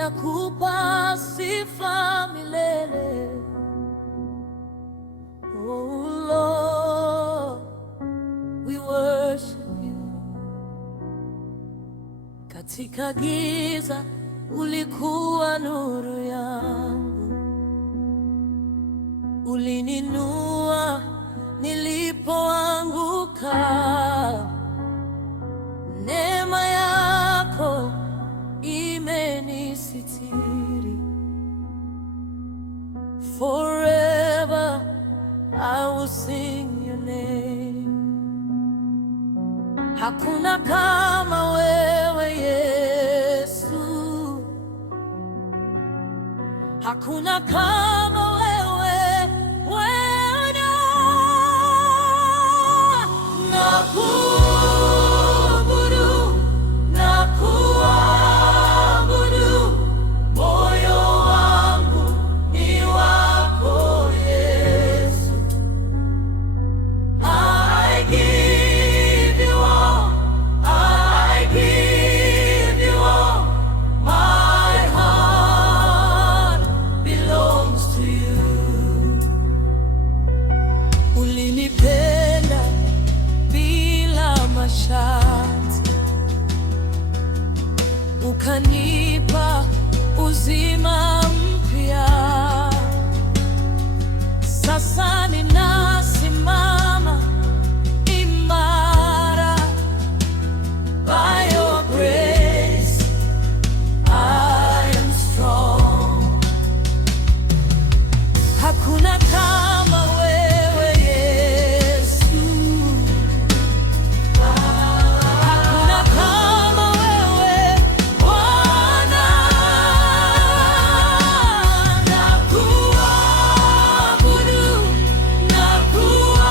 ninakupa sifa milele. Oh Lord, we worship you. Katika giza ulikuwa nuru yangu, ulininua nilipoanguka. Neema yako imenisitiri. Forever I will sing your name. Hakuna kama wewe Yesu, hakuna kama wewe Bwana. Nakuabudu, nakuabudu, moyo wangu ni wako Yesu. I give you all, I give you all. My heart belongs to you. Ulinipenda bila masharti, ukanipa uzima mpya. Sasa ninasimama imara. By your grace I am strong. Hakuna kama wewe Yesu, hakuna kama wewe Bwana. Nakuabudu, nakuabudu,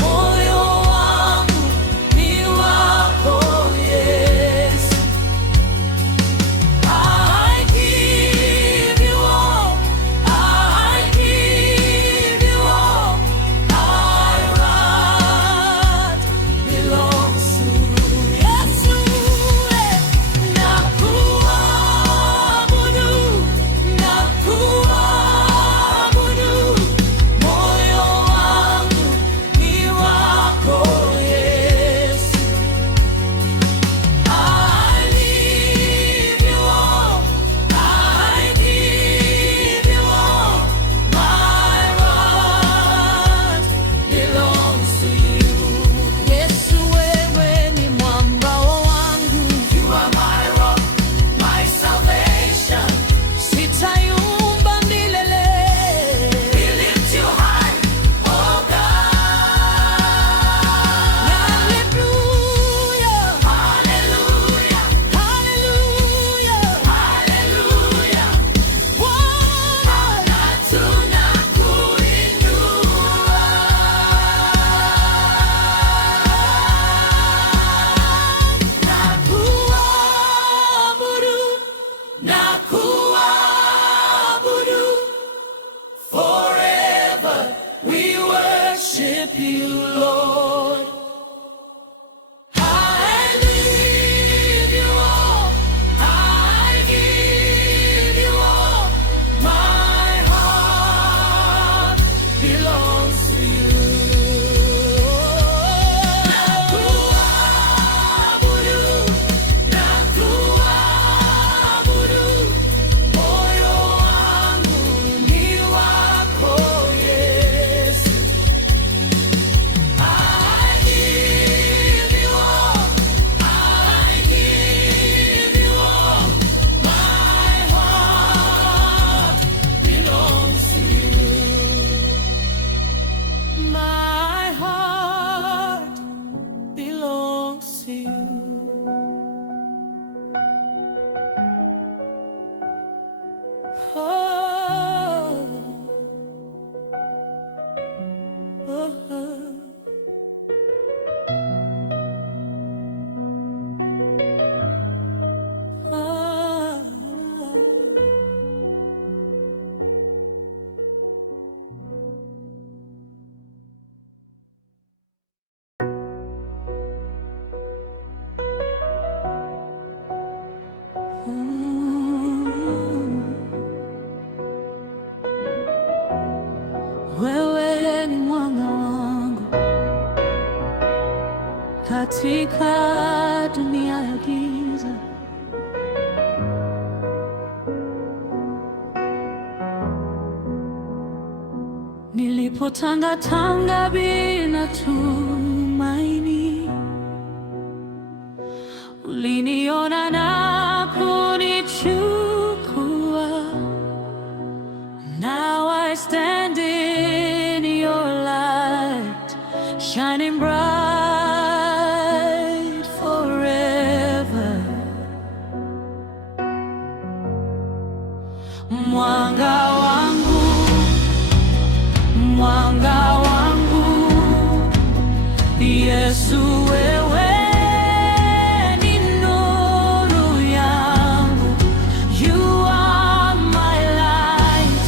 moyo wangu ni wako Yesu. I give you all, I give you all. My heart belongs to Yesu. Nakuabudu, nakuabudu, moyo wangu ni wako Yesu. I leave you all, I give you all. My heart belongs to you. Yesu, wewe ni mwamba wangu. You are my rock, my salvation. Sitayumba milele. We lift you high, oh God. Hallelujah, hallelujah, hallelujah, hallelujah. Bwana, tunakuinua. Nakuabudu, nakuabudu. Forever we worship you, Lord. I leave you all, I give you all. My heart belongs to you. Nakuabudu, nakuabudu, moyo wangu ni wako Yesu. I give you all, I give you all. My heart belongs to you. My heart belongs to you. Oh, oh, katika dunia ya giza. Nilipotangatanga bila tumaini, uliniona na kunichukua. Now I stand in your light, shining bright forever. Mwanga wangu, mwanga wangu, Yesu wewe ni nuru yangu. You are my light,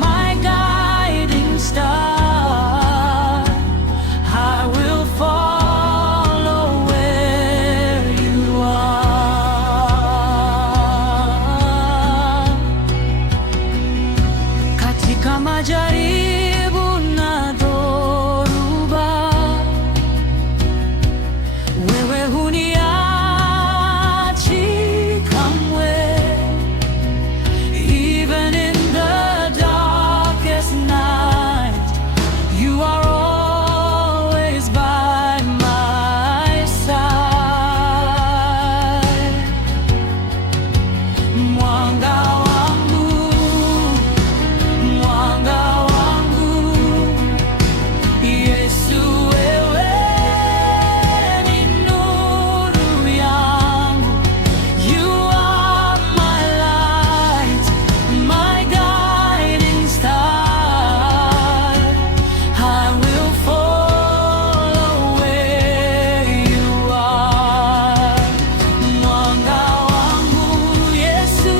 my guiding star. I will follow where you are. Katika majaribu na dhoruba, wewe huniachi kamwe. Even in the darkest night, you are always by my side. Mwanga wangu, mwanga wangu, Yesu wewe ni nuru yangu. You are my light, my guiding star. I will follow where you are. Mwanga wangu Yesu,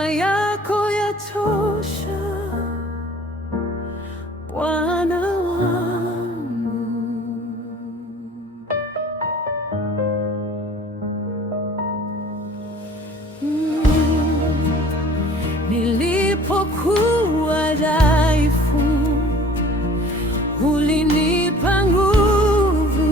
Neema yako yatosha, Bwana wangu. Nilipokuwa dhaifu, ulinipa nguvu.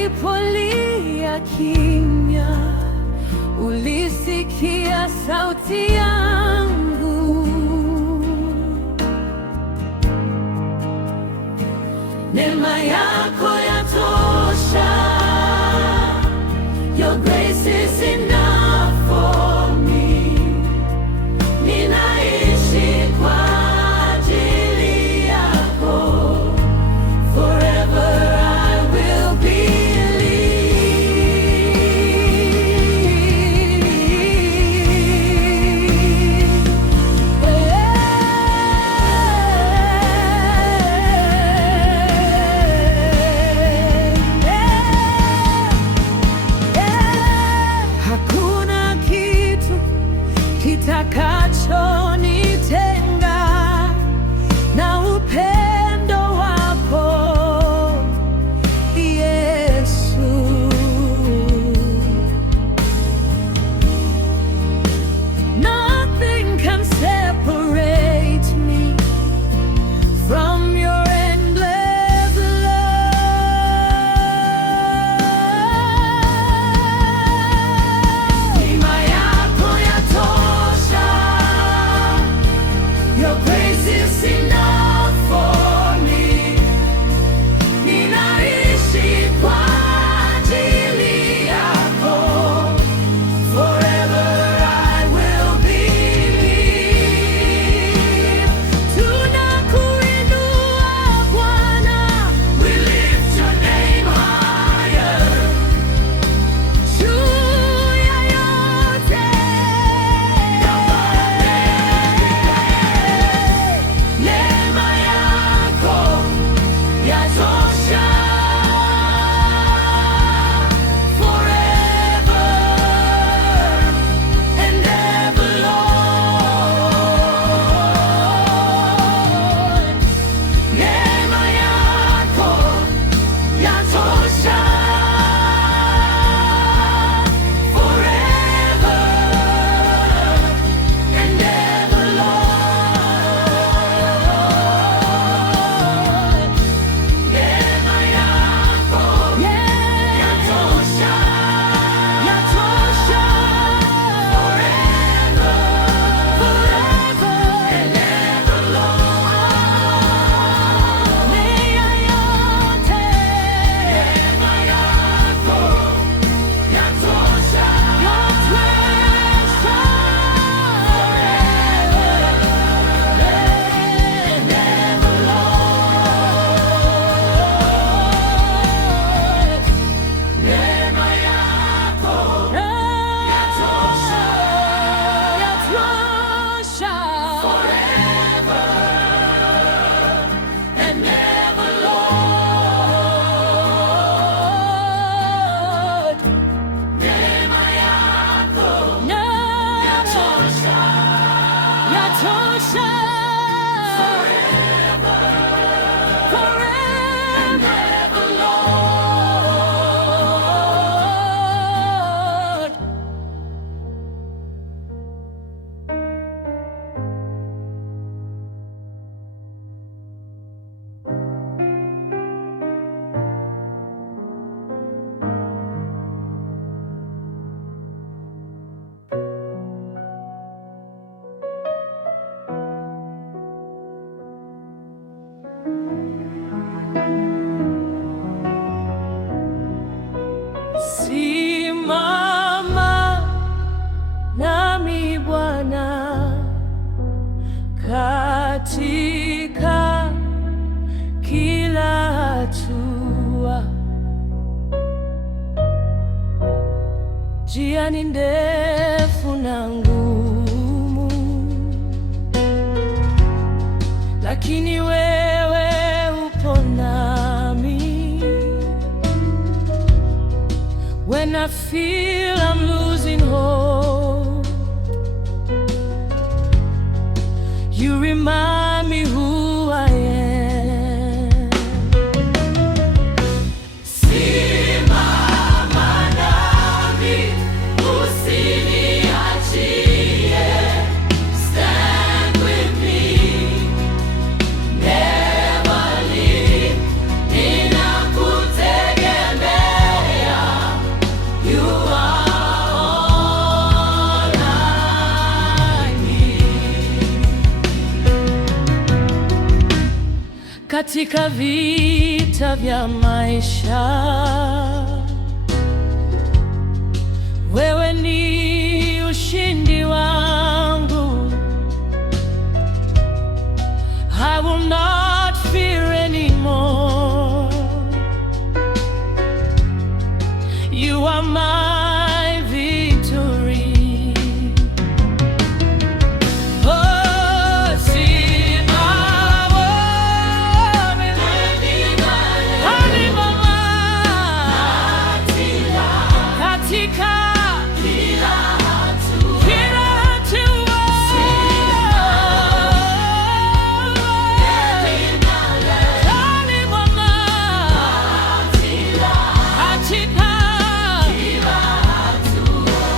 Nilipolia kimya, ulisikia sauti yangu. Neema yako yatosha, Your grace is enough for me. Ninaishi kwa ajili yako, forever I will believe. Hakuna kitu kitakachonitenga na upendo wako, Yesu. Nothing can separate me from your endless love. Neema yako yatosha, Your grace is enough for me. Ninaishi kwa ajili yako, forever I will believe. Tunakuinua Bwana, we lift your name higher. Juu ya yote, neema yako yatosha, forever and ever, Lord. Neema yako yatosha, forever and ever, Lord. Neema yako yatosha, yatosha, forever, forever and ever, Lord. Neema yote, neema yako yatosha, yatosha, forever and ever, Lord. Neema yako yatosha, yatosha, forever and ever, Lord. Neema yako yatosha, yatosha, forever and ever, Lord. Simama nami Bwana, katika kila hatua. Njia ni ndefu na ngumu, lakini wewe upo nami. when I feel I'm losing hope. You remind me who I am. Simama nami, usiniachie. Stand with me, never leave. Ninakutegemea, you are all I need. Katika vita vya maisha, wewe ni ushindi wangu. I will not fear anymore. You are my victory. Oh, simama hadi mama katika kila hatua. Hadi mama katika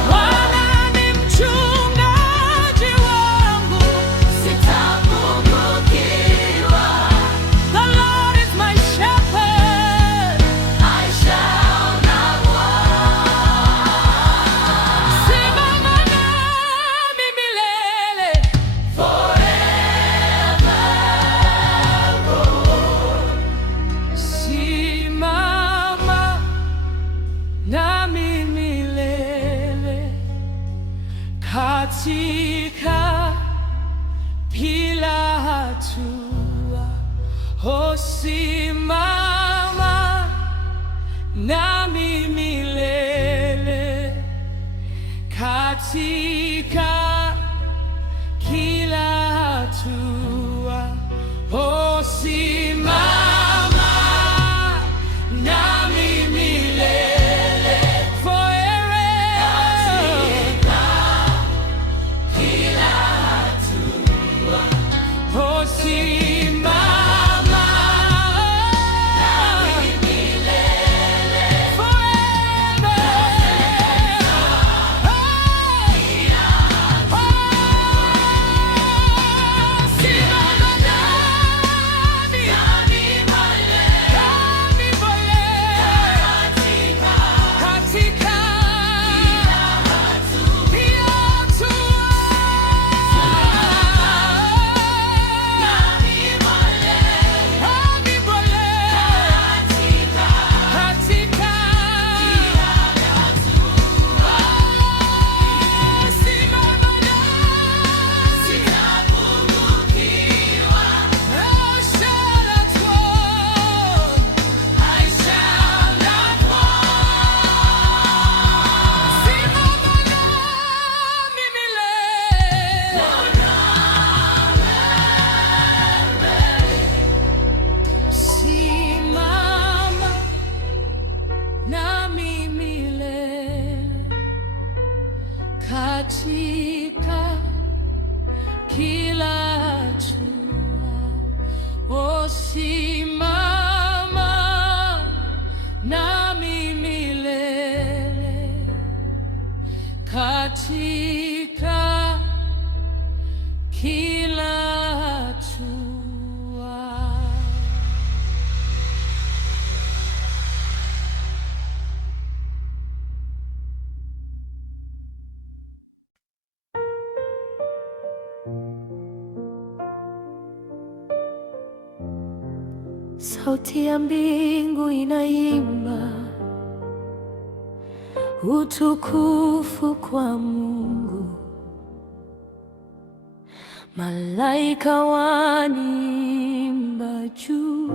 Bwana ni mchungaji wangu, Sitapungukiwa, the Lord is my shepherd. I shall not want. Simama nami milele, simama nami milele katika kila hatua. Oh, simama nami milele katika kila hatua. Oh, simama nami milele forever. Oh, simama forever. Simama nami katika katika kila hatua. Oh, simama nami milele katika kila hatua. Sauti ya mbingu inaimba utukufu kwa Mungu, malaika wanaimba juu,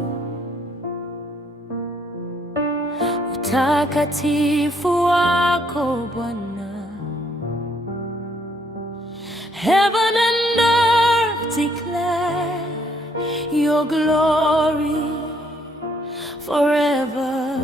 utakatifu wako Bwana. Heaven and earth declare your glory forever.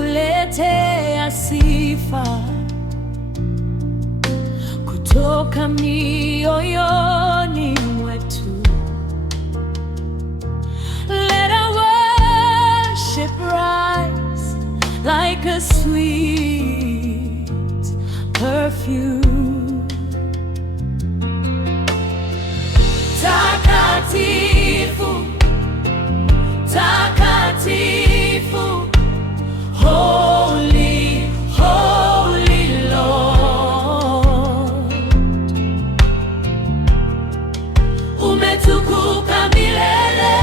tunakuletea sifa kutoka mioyoni mwetu. Let our worship rise like a sweet perfume. Takatifu, takatifu, holy, holy Lord. Umetukuka milele.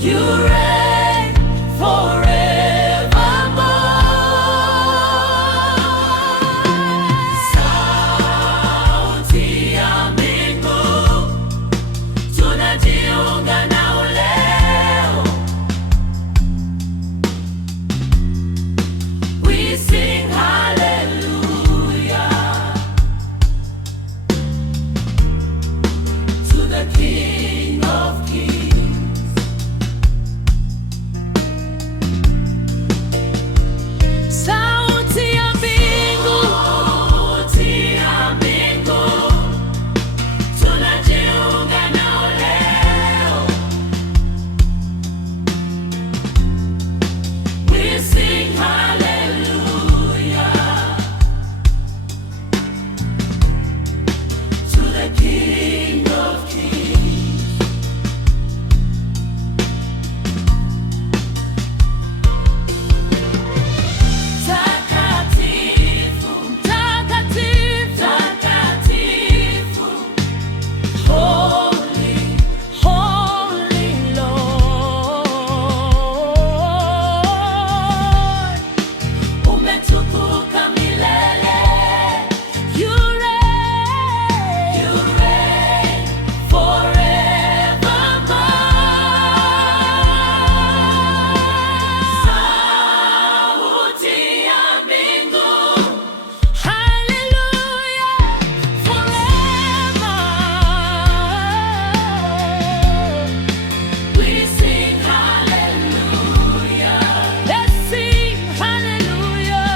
You reign forevermore. Sauti ya mbingu tunajiunga nao leo. We sing hallelujah to the King of Kings. Sauti ya mbingu, sauti ya mbingu tunajiunga nao leo. We sing hallelujah to the King of Kings. Takatifu, takatifu, takatifu, holy, holy Lord. Umetukuka milele. You reign forevermore. Sauti ya mbingu, hallelujah, forever. We sing hallelujah. Let's sing hallelujah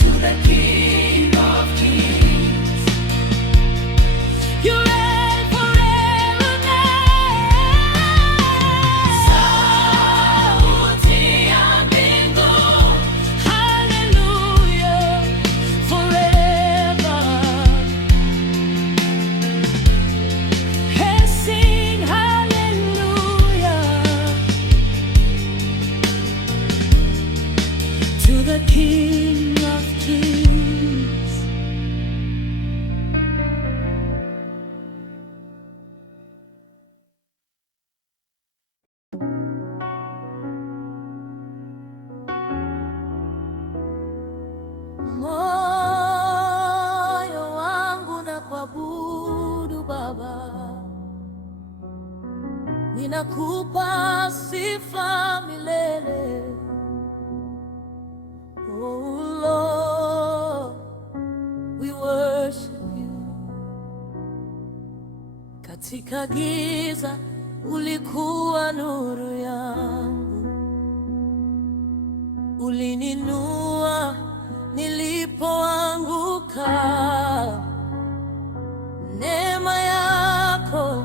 to the King of Kings. You reign forever now. Sauti ya mbingu, hallelujah, forever. Hey, sing hallelujah to the King of Kings. Moyo wangu na kuabudu Baba, ninakupa sifa milele. Oh Lord, we worship you. Katika giza ulikuwa nuru yangu, ulininua nilipoanguka. Neema yako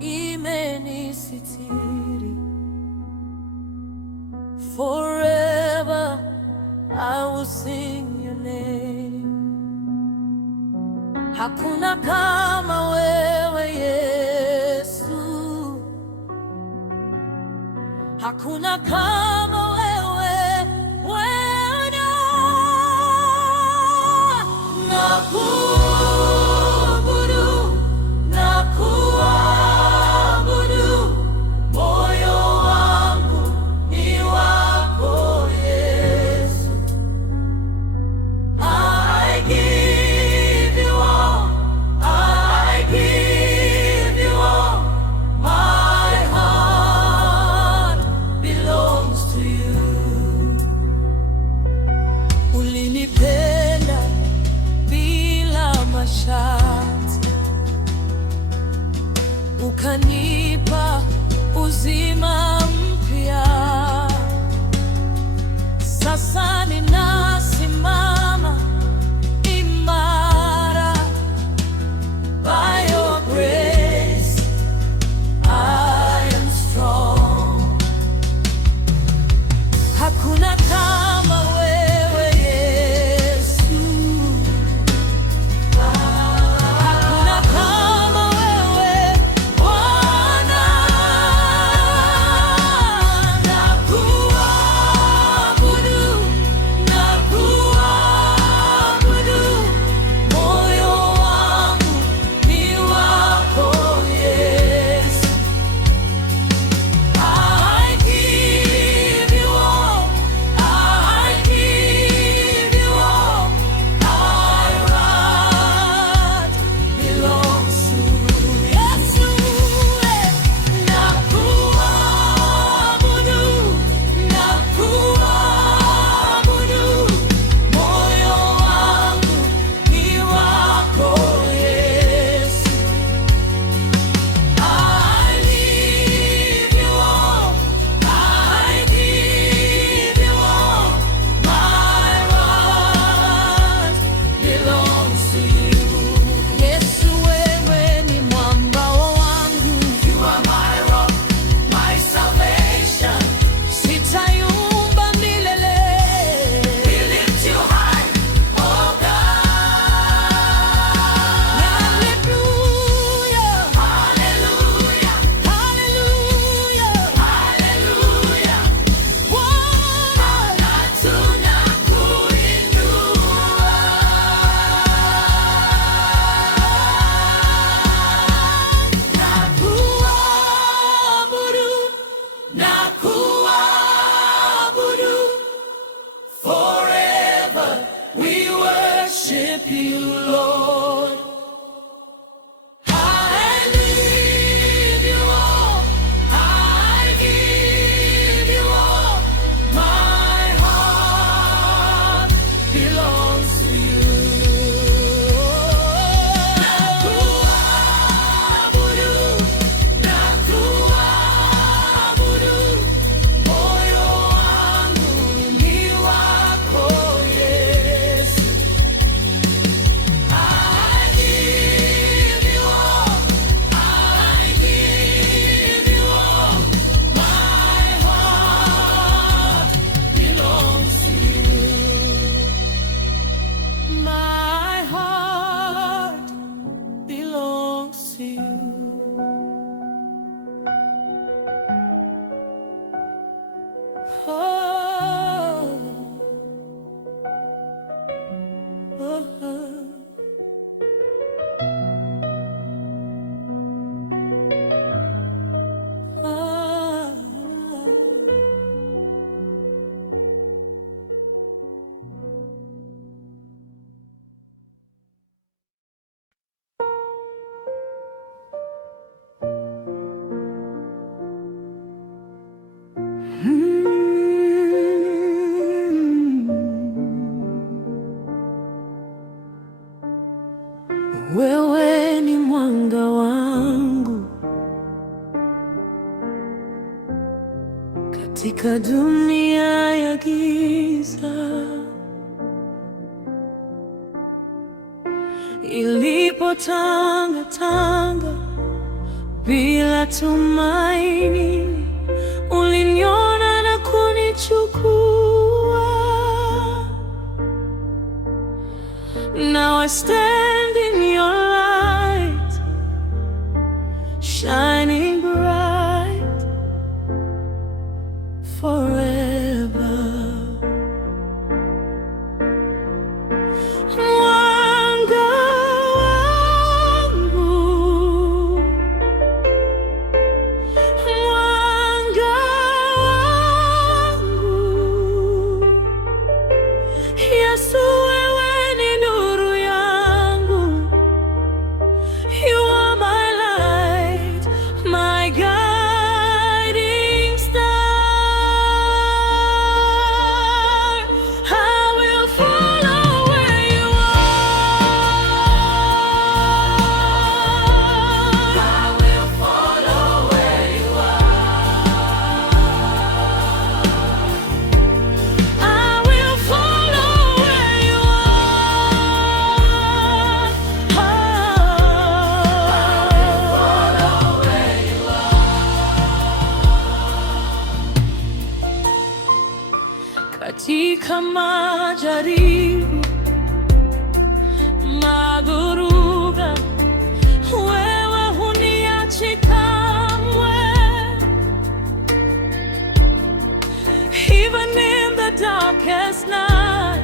imenisitiri. Forever I will sing your name. Hakuna kama wewe Yesu, hakuna kama wewe Bwana. Nakuabudu, nakuabudu, moyo wangu ni wako Yesu. I give you all, I give you all. My heart belongs to you. Ulinipenda bila masharti, ukanipa uzima Sasa ninasimama imara, by your grace I am strong. Hakuna kama wewe Yesu, hakuna kama wewe Bwana. Nakuabudu, nakuabudu, moyo wangu ni wako Yesu. I give you all, I give you all, my heart belongs to you. Yesu, nakuabudu, nakuabudu, moyo wangu ni wako Yesu. I give you all, I give you all, my heart belongs to you. Yesu, wewe ni mwamba wangu, you are my rock, my salvation. Sitayumba milele. We lift you high, oh God. Hallelujah, hallelujah, hallelujah, hallelujah. Bwana, tunakuinua. Nakuabudu, nakuabudu, forever we worship you, Lord. I give you all, I give you all, my heart belongs to you. Nakuabudu, nakuabudu, moyo wangu ni wako Yesu. I give you all, I give you all, my heart belongs to you. My heart belongs to you. Oh, oh, wewe ni mwanga wangu katika dunia ya giza. Ilipotanga tanga bila tumaini, uliniona na kunichukua. Now I stand in your light, shining bright forever. Mwanga wangu, mwanga wangu, Yesu, wewe ni nuru yangu. You are my light, my katika majaribu, madhoruba, wewe huniachi kamwe. Even in the darkest night,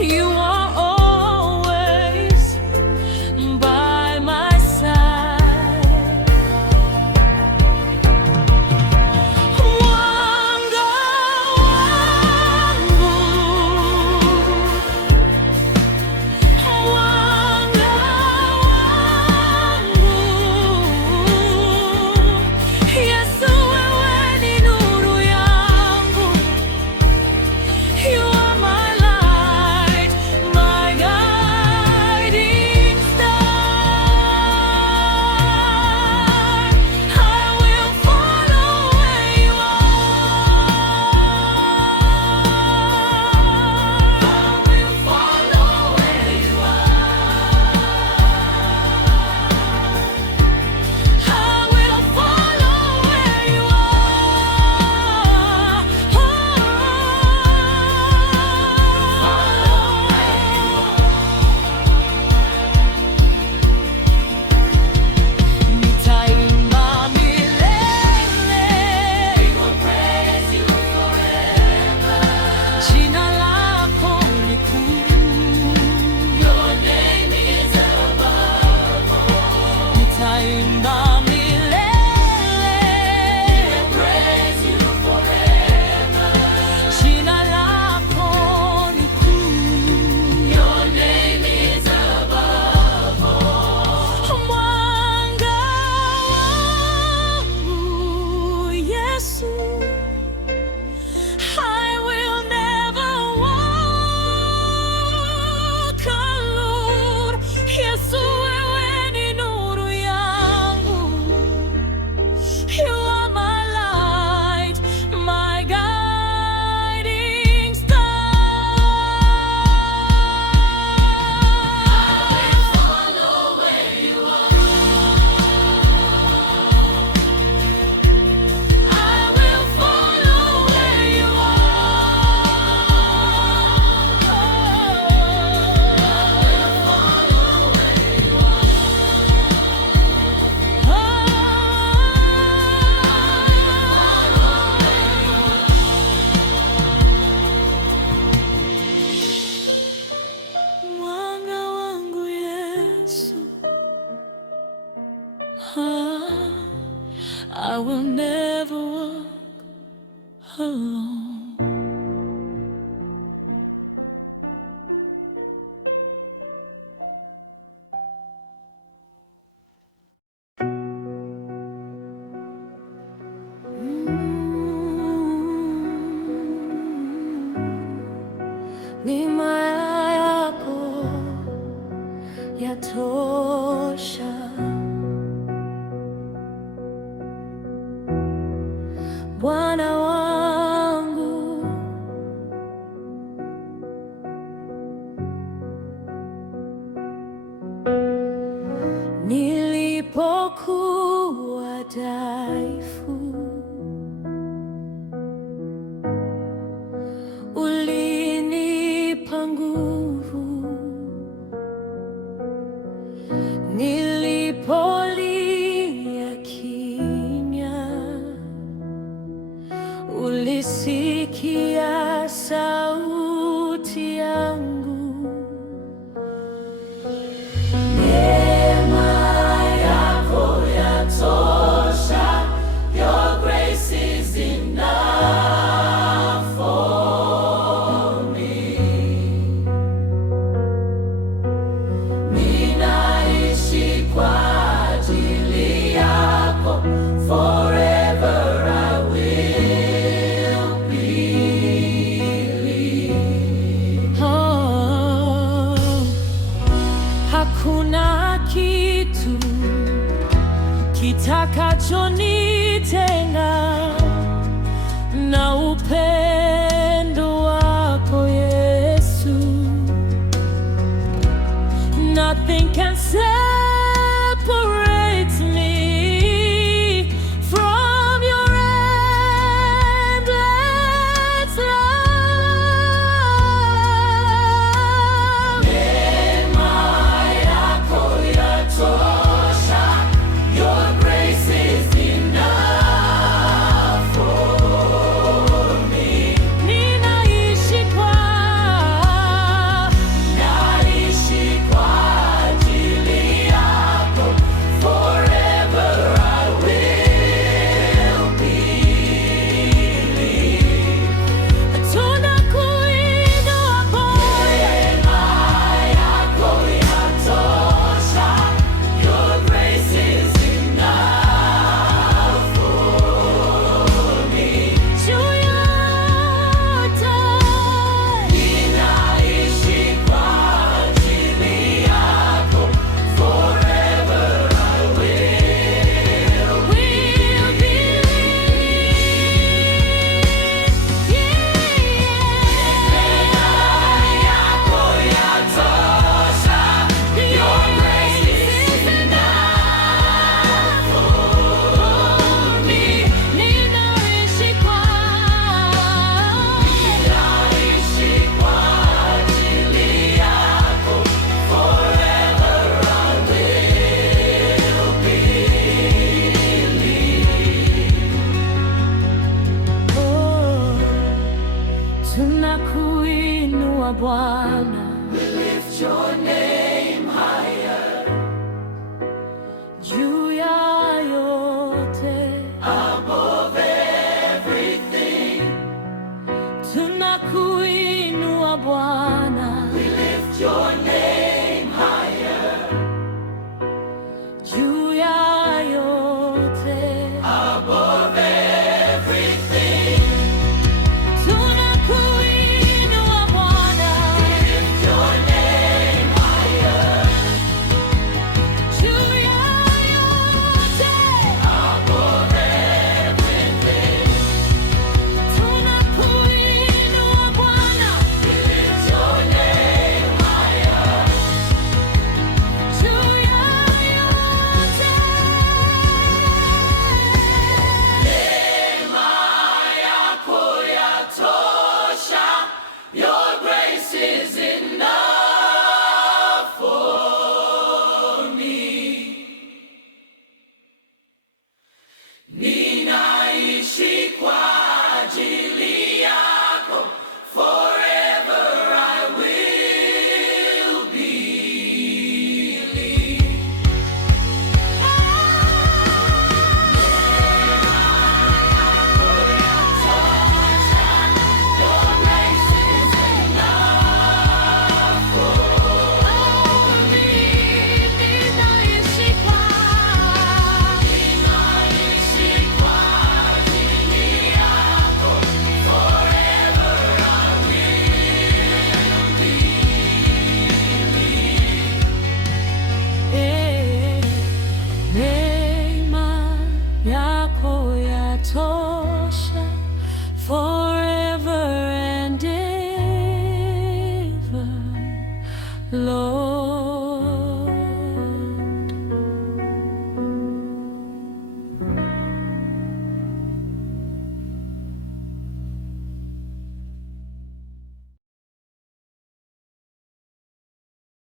you are always by my side. Mwanga wangu, mwanga wangu, Yesu wewe ni nuru yangu. You are my light, my guiding star. I will follow where you are. I will follow where you are. I will follow where you Nitaimba milele, jina lako ni kuu. Nitaimba milele, jina lako ni kuu. Mwanga wangu, Yesu, I will never walk alone. Yesu wewe ni nuru yangu. You are my light, my guiding star. I will follow where you are. I will follow where you Mwanga wangu Yesu, I will never walk alone. Neema yako yatosha, Bwana wangu. Nilipokuwa dhaifu, ulinipa nguvu. Nilipolia kimya, ulisikia sauti yangu. Neema yako yatosha, your grace is enough for me. Ninaishi kwa ajili yako, forever I will believe. Oh, hakuna kitu kitakachonitenga